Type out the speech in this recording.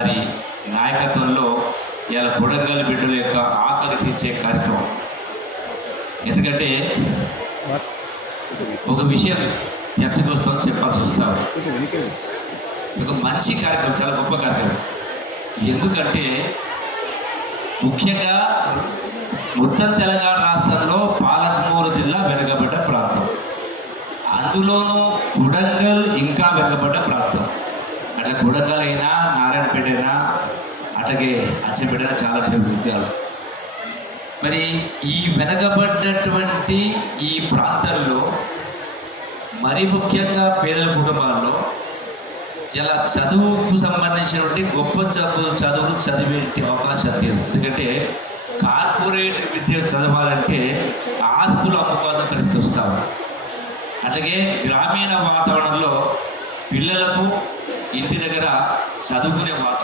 వారి నాయకత్వంలో ఇలా కొడంగల్ బిడ్డల యొక్క ఆకలి తీర్చే కార్యక్రమం. ఎందుకంటే ఒక విషయం జ్ఞప్తికొస్తాం చెప్పాల్సి వస్తాం. ఒక మంచి కార్యక్రమం, చాలా గొప్ప కార్యక్రమం. ఎందుకంటే ముఖ్యంగా మొత్తం తెలంగాణ రాష్ట్రంలో పాలమూరు జిల్లా వెనుకబడ్డ ప్రాంతం, అందులోనూ కొడంగల్ ఇంకా వెనుకబడ్డ ప్రాంతం. అట్లా కొడంగల్ అయినా నారాయణపేట అయినా అట్లాగే అచ్చంపేట చాలా విద్యాలు. మరి ఈ వెనకబడ్డటువంటి ఈ ప్రాంతాల్లో మరి ముఖ్యంగా పేదల కుటుంబాల్లో ఇలా చదువుకు సంబంధించినటువంటి గొప్ప చదువులు చదివే అవకాశం లేదు. ఎందుకంటే కార్పొరేట్ విద్య చదవాలంటే ఆస్తులు అమ్ముకోవాల్సిన పరిస్థితి వస్తాము. అట్లాగే గ్రామీణ వాతావరణంలో పిల్లలకు ఇంటి దగ్గర చదువుకునే వాతావరణం